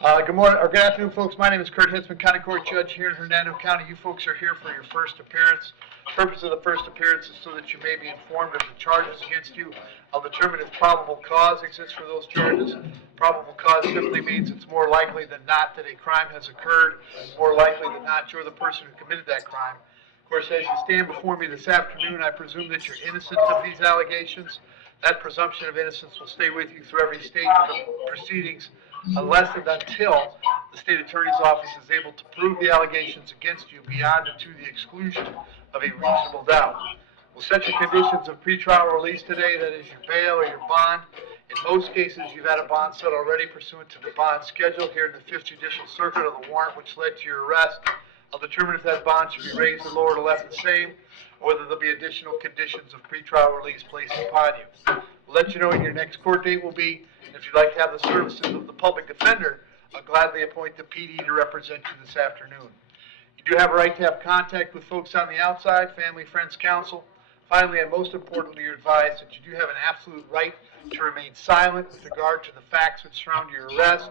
Good morning, or good afternoon, folks. My name is Kurt Hitzemann, County Court Judge here in Hernando County. You folks are here for your first appearance. The purpose of the first appearance is so that you may be informed of the charges against you. I'll determine if probable cause exists for those charges. Probable cause simply means it's more likely than not that a crime has occurred. More likely than not, you're the person who committed that crime. Of course, as you stand before me this afternoon, I presume that you're innocent of these allegations. That presumption of innocence will stay with you through every stage of the proceedings unless and until the state attorney's office is able to prove the allegations against you beyond and to the exclusion of a reasonable doubt. We'll set your conditions of pretrial release today, that is your bail or your bond. In most cases, you've had a bond set already pursuant to the bond schedule here in the 5th Judicial Circuit of the warrant which led to your arrest. I'll determine if that bond should be raised or lowered or left the same, or whether there'll be additional conditions of pretrial release placed upon you. We'll let you know when your next court date will be, and if you'd like to have the services of the public defender, I'll gladly appoint the PD to represent you this afternoon. You do have a right to have contact with folks on the outside, family, friends, counsel. Finally, and most importantly, you're advised that you do have an absolute right to remain silent with regard to the facts that surround your arrest.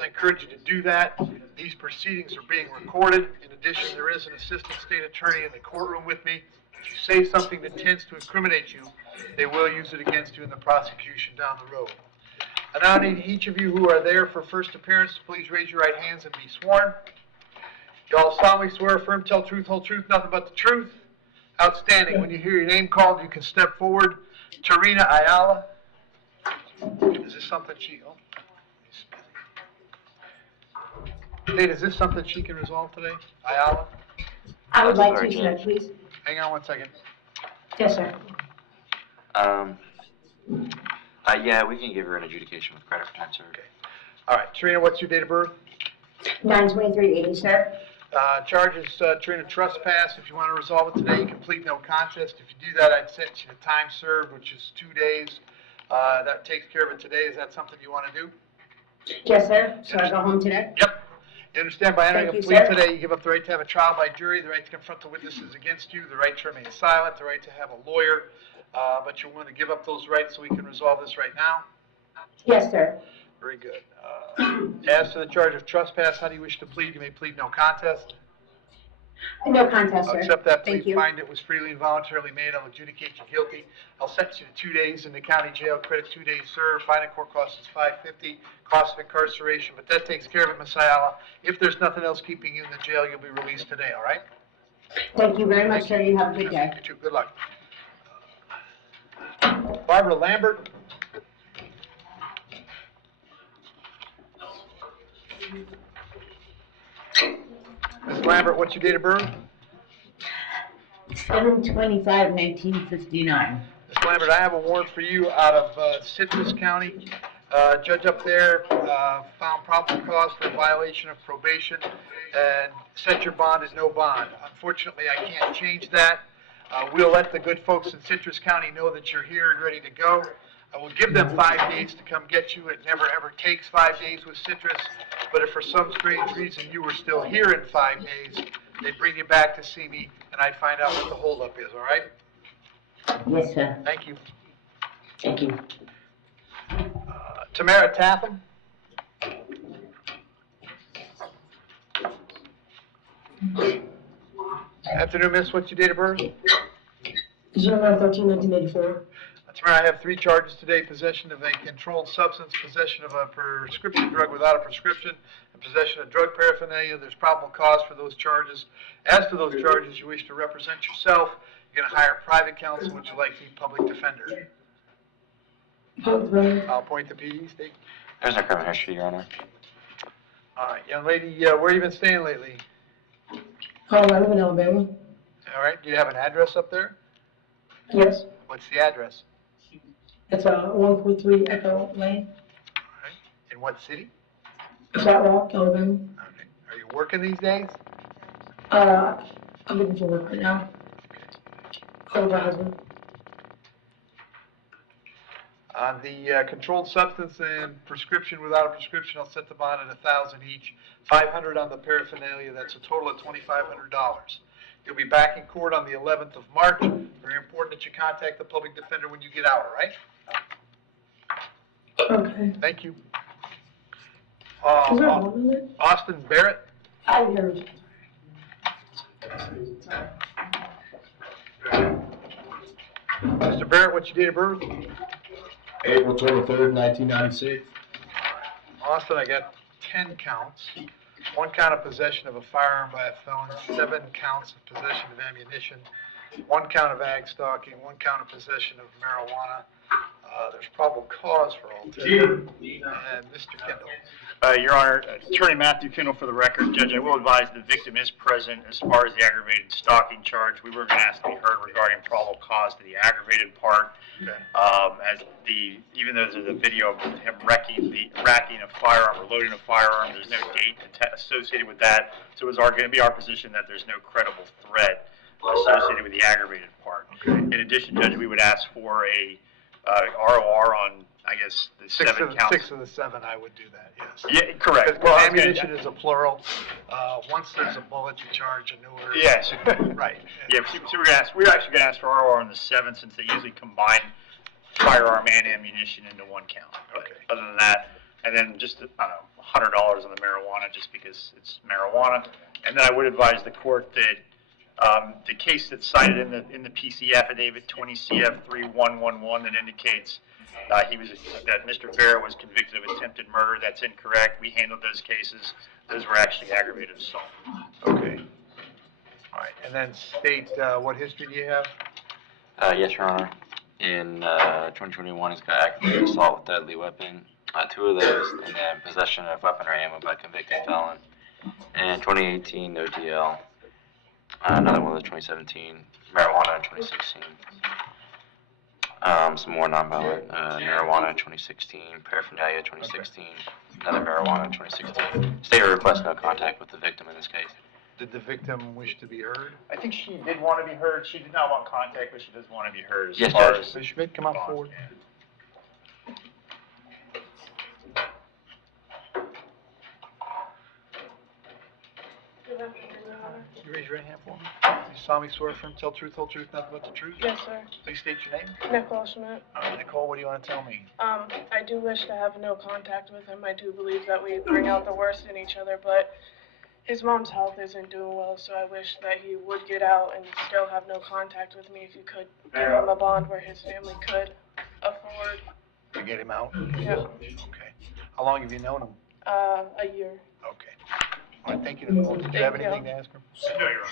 I encourage you to do that. These proceedings are being recorded. In addition, there is an assistant state attorney in the courtroom with me. If you say something that tends to incriminate you, they will use it against you in the prosecution down the road. I now need each of you who are there for first appearance to please raise your right hands and be sworn. You all solemnly swear, affirm, tell truth, whole truth, nothing but the truth. Outstanding. When you hear your name called, you can step forward. Tarina Ayala. Is this something she... Oh. Nate, is this something she can resolve today? Ayala? I would like to, sir, please. Hang on one second. Yes, sir. Yeah, we can give her an adjudication with credit for time served. Okay. All right. Tarina, what's your date of birth? 9/23/80, sir. Charges, Tarina, trespass. If you want to resolve it today, you can plead no contest. If you do that, I'd sentence you to time served, which is 2 days. That takes care of it today. Is that something you want to do? Yes, sir. So I go home today? Yep. You understand, by entering a plea today, you give up the right to have a trial by jury, the right to confront the witnesses against you, the right to remain silent, the right to have a lawyer, but you're willing to give up those rights so we can resolve this right now? Yes, sir. Very good. As to the charge of trespass, how do you wish to plead? You may plead no contest. No contest, I'll sir. accept that plea. Thank you. Find it was freely and voluntarily made. I'll adjudicate you guilty. I'll sentence you to 2 days in the county jail. Credit 2 days served. Fine and court cost is $550. Cost of incarceration, but that takes care of it, Miss Ayala. If there's nothing else keeping you in the jail, you'll be released today. All right? Thank you very much, sir. You have a good day. You too. Good luck. Barbara Lambert. Ms. Lambert, what's your date of birth? 7/25/1959. Ms. Lambert, I have a warrant for you out of Citrus County. Judge up there found probable cause for a violation of probation and set your bond as no bond. Unfortunately, I can't change that. We'll let the good folks in Citrus County know that you're here and ready to go. I will give them 5 days to come get you. It never ever takes 5 days with Citrus, but if for some strange reason you were still here in 5 days, they'd bring you back to see me and I'd find out what the holdup is, all right? Yes, sir. Thank you. Thank you. Tamara Tatham. Afternoon, miss. What's your date of birth? January 13/1984. Tamara, I have 3 charges today: possession of a controlled substance, possession of a prescription drug without a prescription, and possession of drug paraphernalia. There's probable cause for those charges. As to those charges, you wish to represent yourself. You're going to hire private counsel. Would you like the public defender? I'll appoint the PD, State. There's no criminal history, Your Honor. All right, young lady, where have you been staying lately? I live in Alabama. All right, do you have an address up there? Yes. What's the address? It's 143 Echo Lane. All right, in what city? Flat Rock, Alabama. Okay, are you working these days? I'm looking for work right now. So my husband. On the controlled substance and prescription without a prescription, I'll set the bond at $1,000 each. $500 on the paraphernalia. That's a total of $2,500. You'll be back in court on the 11th of March. Very important that you contact the public defender when you get out, all right? Okay. Thank you. Is there a bond on it? Austin Barrett. I heard. Mr. Barrett, what's your date of birth? April 23rd, 1996. Austin, I got 10 counts. 1 count of possession of a firearm by a felon, 7 counts of possession of ammunition, 1 count of ag stalking, 1 count of possession of marijuana. There's probable cause for all 10. And Mr. Kendall. Your Honor, Attorney Matthew Kendall for the record. Judge, I will advise the victim is present as far as the aggravated stalking charge. We were going to ask to be heard regarding probable cause to the aggravated part. Okay. Even though there's a video of him racking a firearm or loading a firearm, there's no date associated with that. So it's going to be our position that there's no credible threat associated with the aggravated part. Okay. In addition, Judge, we would ask for a ROR on, I guess, the 7 counts. 6 of the 7, I would do that, yes. Yeah, correct. Because ammunition is a plural. Once there's a bullet, you charge a newer. Yes. Right. Yeah, so we're actually going to ask for ROR on the 7 since they usually combine firearm and ammunition into 1 count. But Okay. other than that, and then just, I don't know, $100 on the marijuana just because it's marijuana. And then I would advise the court that the case that's cited in the PC affidavit 20 CF 3111 that indicates that Mr. Vera was convicted of attempted murder. That's incorrect. We handled those cases. Those were actually aggravated assault. Okay. All right. And then state what history do you have? Yes, Your Honor. In 2021, he's got aggravated assault with deadly weapon, 2 of those, and then possession of weapon or ammo by convicted felon. In 2018, no DL. Another one was 2017, marijuana in 2016. Some more nonviolent marijuana in 2016, paraphernalia 2016, another marijuana in 2016. State will request no contact with the victim in this case. Did the victim wish to be heard? I think she did want to be heard. She did not want contact, but she does want to be heard as Yes, far Judge. as Ms. Schmidt, come up forward. You raise your right hand for me. You solemnly swear affirm, tell truth, whole truth, nothing but the truth? Yes, sir. Please state your name. Nicole Schmidt. Nicole, what do you want to tell me? I do wish to have no contact with him. I do believe that we bring out the worst in each other, but his mom's health isn't doing well, so I wish that he would get out and still have no contact with me if you could give him a bond where his family could afford. To get him out? Yeah. Okay. How long have you known him? A year. Okay. All right, thank you, Nicole. Did you have Thank you. anything to ask her? No, Your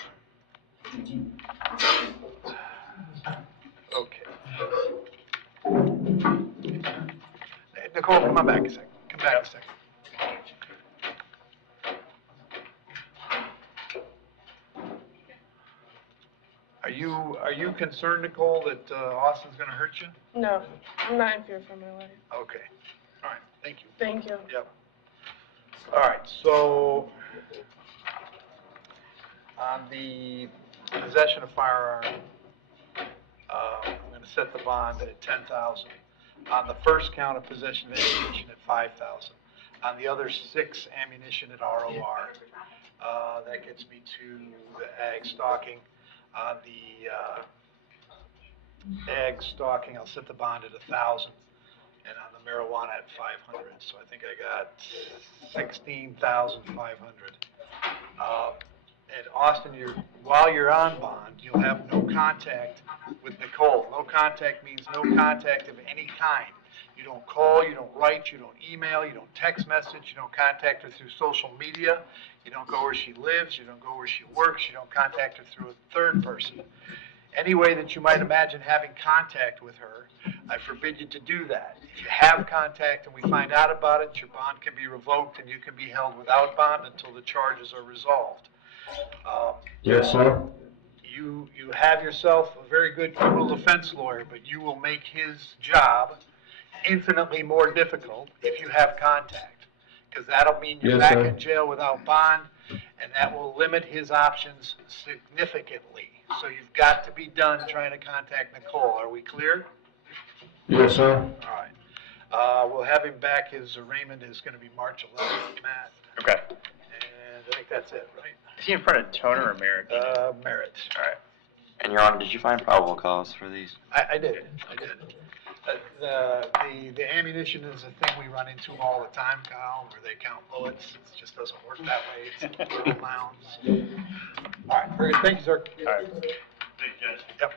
Honor. Okay. Nicole, come on back a second. Come back a second. Are you concerned, Nicole, that Austin's going to hurt you? No, I'm not in fear for my life. Okay. All right. Thank you. Thank you. Yep. All right. So on the possession of firearm, I'm going to set the bond at $10,000. On the first count of possession of ammunition at $5,000. On the other 6, ammunition at ROR. That gets me to the ag stalking. On the ag stalking, I'll set the bond at $1,000, and on the marijuana at $500. So I think I got $16,500. And Austin, while you're on bond, you'll have no contact with Nicole. No contact means no contact of any kind. You don't call, you don't write, you don't email, you don't text message, you don't contact her through social media, you don't go where she lives, you don't go where she works, you don't contact her through a third person. Any way that you might imagine having contact with her, I forbid you to do that. If you have contact and we find out about it, your bond can be revoked and you can be held without bond until the charges are resolved. Yes, sir. You have yourself a very good criminal defense lawyer, but you will make his job infinitely more difficult if you have contact, because that'll mean you're Yes, back sir. in jail without bond, and that will limit his options significantly. So you've got to be done trying to contact Nicole. Are we clear? Yes, sir. All right. We'll have him back. His arraignment is going to be March 11th, Matt. Okay. And I think that's it, right? Is he in front of Toner or Merrick? Merritt. All right. And Your Honor, did you find probable cause for these? I did. The ammunition is a thing we run into all the time, Kyle, where they count bullets. It just doesn't work that way. It's little mounds. All right, very good. Thank you, sir. All right. Thank you, Judge. Yep.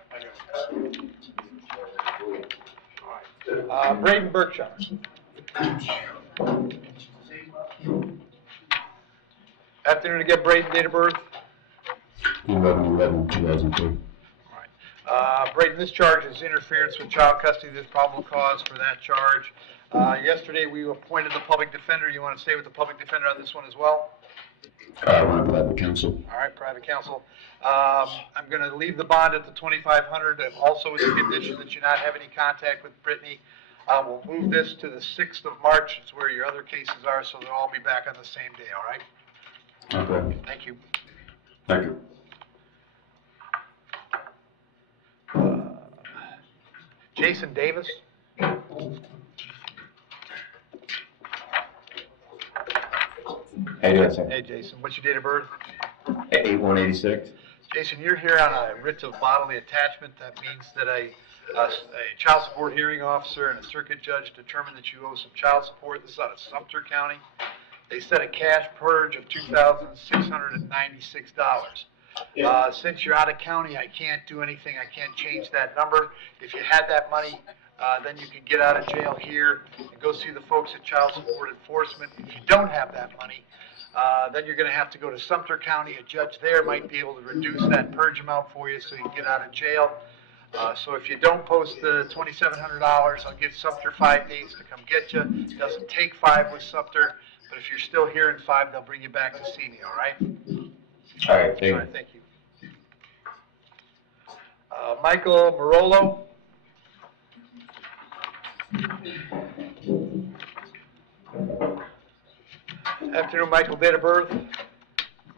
All right. Braden Berkshire. Afternoon again, Braden, date of birth. 11/11/2002. Braden, this charge is interference with child custody. There's probable cause for that charge. Yesterday, we appointed the public defender. You want to stay with the public defender on this one as well? I want to private counsel. All right, private counsel. I'm going to leave the bond at the $2,500, also with the condition that you not have any contact with Brittany. We'll move this to the 6th of March. It's where your other cases are, so they'll all be back on the same day, all right? Okay. Thank you. Thank you. Jason Davis. How you doing, sir? Hey, Jason, what's your date of birth? 8186. Jason, you're here on a writ of bodily attachment. That means that a child support hearing officer and a circuit judge determined that you owe some child support. This is out of Sumter County. They set a cash purge of $2,696. Since you're out of county, I can't do anything. I can't change that number. If you had that money, then you can get out of jail here and go see the folks at Child Support Enforcement. If you don't have that money, then you're going to have to go to Sumter County. A judge there might be able to reduce that purge amount for you so you can get out of jail. So if you don't post the $2,700, I'll give Sumter 5 days to come get you. It doesn't take 5 with Sumter, but if you're still here in 5, they'll bring you back to see me, all right? All right, thank you. All right, thank you. Michael Marolo. Afternoon, Michael. Date of birth?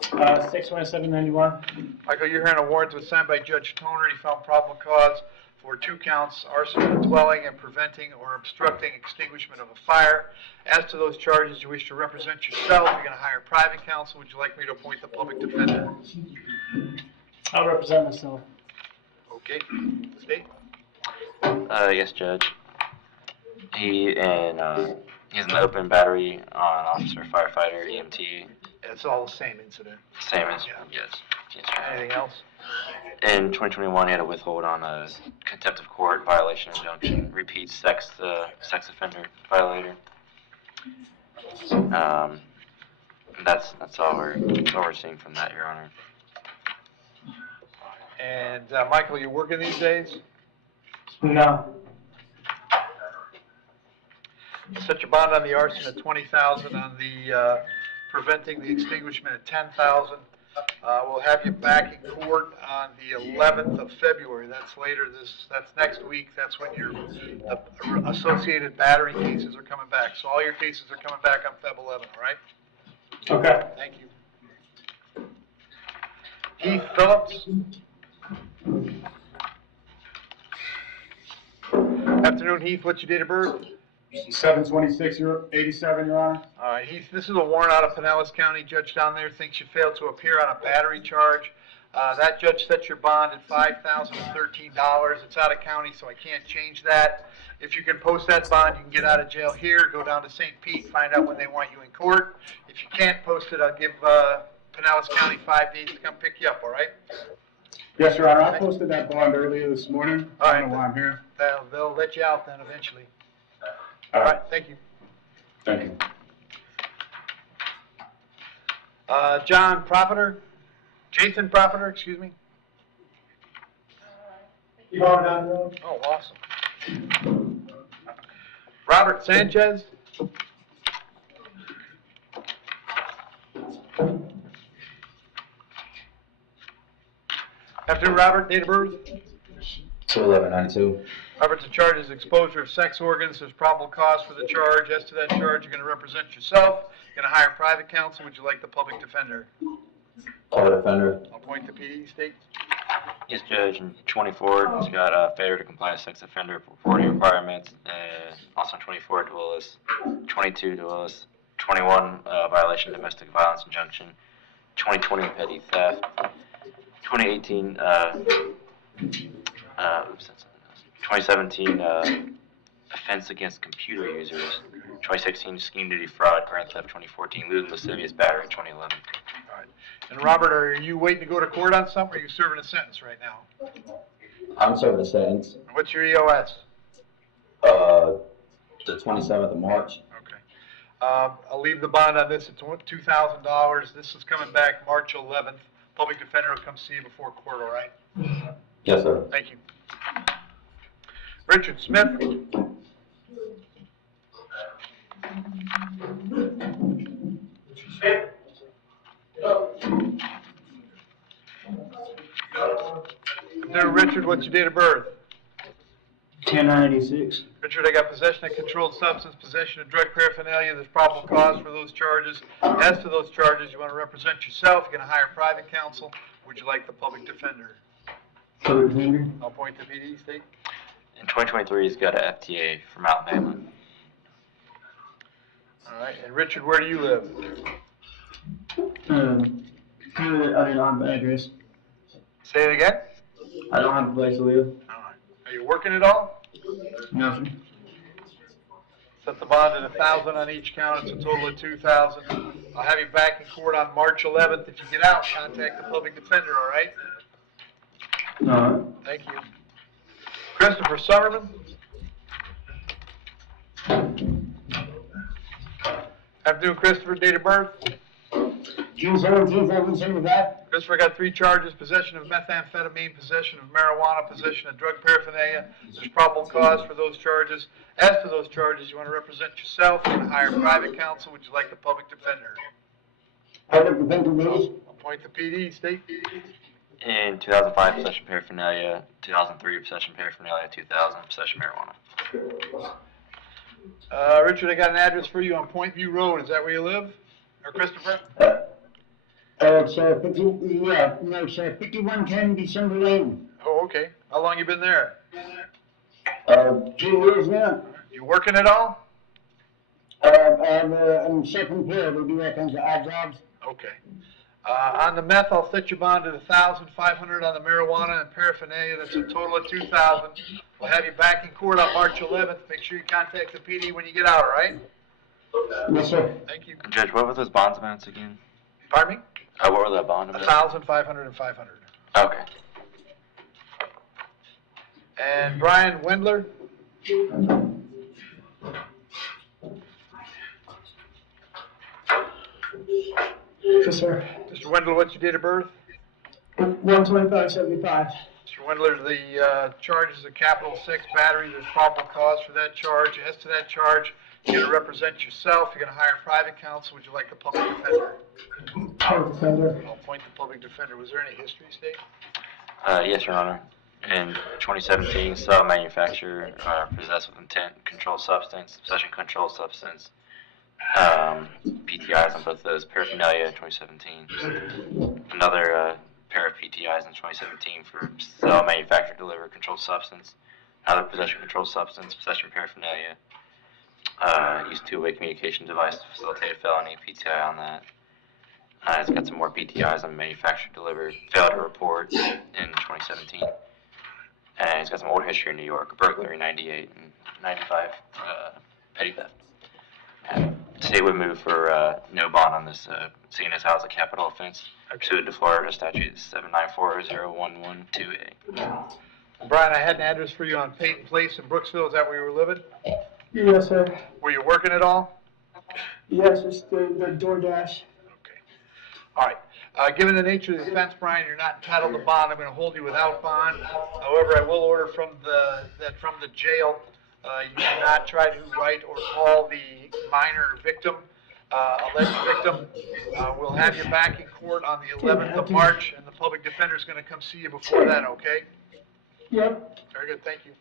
6/27/91. Michael, you're here on a warrant that was signed by Judge Toner. He found probable cause for 2 counts, arson of a dwelling and preventing or obstructing extinguishment of a fire. As to those charges, you wish to represent yourself. You're going to hire private counsel. Would you like me to appoint the public defender? I'll represent myself. Okay. State? Yes, Judge. He has an open battery on officer, firefighter, EMT. It's all the same incident. Same as, Yeah. yes. Yes, sir. Anything else? In 2021, he had a withhold on a contempt of court violation injunction, repeat sex offender violator. That's all we're seeing from that, Your Honor. And Michael, you working these days? No. Set your bond on the arson at $20,000, on the preventing the extinguishment at $10,000. We'll have you back in court on the 11th of February. That's later that's next week. That's when your associated battery cases are coming back. So all your cases are coming back on Feb 11, all right? Okay. Thank you. Heath Phillips. Afternoon, Heath. What's your date of birth? 7/26/87, Your Honor. All right, Heath, this is a warrant out of Pinellas County. Judge down there thinks you failed to appear on a battery charge. That judge set your bond at $5,013. It's out of county, so I can't change that. If you can post that bond, you can get out of jail here, go down to St. Pete, find out when they want you in court. If you can't post it, I'll give Pinellas County 5 days to come pick you up, all right? Yes, Your Honor. I posted that bond earlier this morning. I don't know why I'm here. They'll let you out then eventually. All right, thank you. Thank you. John Profiter, Jason Profiter, excuse me. Oh, awesome. Robert Sanchez. Afternoon, Robert. Date of birth? 2/11/92. Robert's charge is exposure of sex organs. There's probable cause for the charge. As to that charge, you're going to represent yourself. You're going to hire private counsel. Would you like the public defender? Public defender. I'll point the PD state. Yes, Judge. In 24, he's got failure to comply with sex offender reporting requirements. Also 24, duelist. 22, duelist. 21, violation of domestic violence injunction. 2020, petty theft. 2018, 2017, offense against computer users. 2016 scheme to defraud, grand theft 2014, lewd and lascivious battery 2011. All right. And Robert, are you waiting to go to court on something, or are you serving a sentence right now? I'm serving a sentence. What's your EOS? The 27th of March. Okay. I'll leave the bond on this at $2,000. This is coming back March 11th. Public defender will come see you before court, all right? Yes, sir. Thank you. Richard Smith. There, Richard, what's your date of birth? 1096. Richard, I got possession of controlled substance, possession of drug paraphernalia. There's probable cause for those charges. As to those charges, you want to represent yourself. You're going to hire private counsel. Would you like the public defender? Public defender. I'll point to PD, State. In 2023, he's got a FTA from Alabama. All right. And Richard, where do you live? I don't have an address. Say it again. I don't have a place to live. All right. Are you working at all? Nothing. Set the bond at $1,000 on each count. It's a total of $2,000. I'll have you back in court on March 11th. If you get out, contact the public defender, all right? All right. Thank you. Christopher Summerman. Afternoon, Christopher. Date of birth? June 17th, 1975. Christopher got 3 charges: possession of methamphetamine, possession of marijuana, possession of drug paraphernalia. There's probable cause for those charges. As to those charges, you want to represent yourself. You want to hire private counsel. Would you like the public defender? Public defender, please. Appoint the PD, State. In 2005, possession paraphernalia. 2003, possession paraphernalia. 2000, possession marijuana. Richard, I got an address for you on Point View Road. Is that where you live? Or Christopher? It's, 5110 December Lane. Oh, okay. How long you been there? 2 years now. You working at all? I'm self-employed. I do all kinds of odd jobs. Okay. On the meth, I'll set your bond at $1,500 on the marijuana and paraphernalia. That's a total of $2,000. We'll have you back in court on March 11th. Make sure you contact the PD when you get out, all right? Yes, sir. Thank you. Judge, what were those bonds amounts again? Pardon me? What were the bond amounts? 1,500 and 500. Okay. And Brian Wendler. Yes, sir. Mr. Wendler, what's your date of birth? 12575. Mr. Wendler, the charge is a capital 6 battery. There's probable cause for that charge. As to that charge, you're going to represent yourself. You're going to hire private counsel. Would you like the public defender? Public defender. I'll point the public defender. Was there any history, State? Yes, Your Honor. In 2017, saw a manufacturer possessed with intent, controlled substance, possession of controlled substance. PTIs on both of those. Paraphernalia in 2017. Another pair of PTIs in 2017 for sell, manufacture, deliver controlled substance. Another possession of controlled substance, possession of paraphernalia. Used two-way communication device to facilitate a felony. PTI on that. It's got some more PTIs on manufactured, delivered, failed to report in 2017. And he's got some old history in New York, burglary 98 and 95, petty theft. Today we move for no bond on this, seeing as how it's a capital offense, pursuant to Florida statute 794-0112A. Brian, I had an address for you on Peyton Place in Brooksville. Is that where you were living? Yes, sir. Were you working at all? Yes, it's the DoorDash. Okay. All right. Given the nature of the offense, Brian, you're not entitled to bond. I'm going to hold you without bond. However, I will order from the jail. You cannot try to write or call the minor victim, alleged victim. We'll have you back in court on the 11th of March, and the public defender is going to come see you before then, okay? Yep. Very good. Thank you.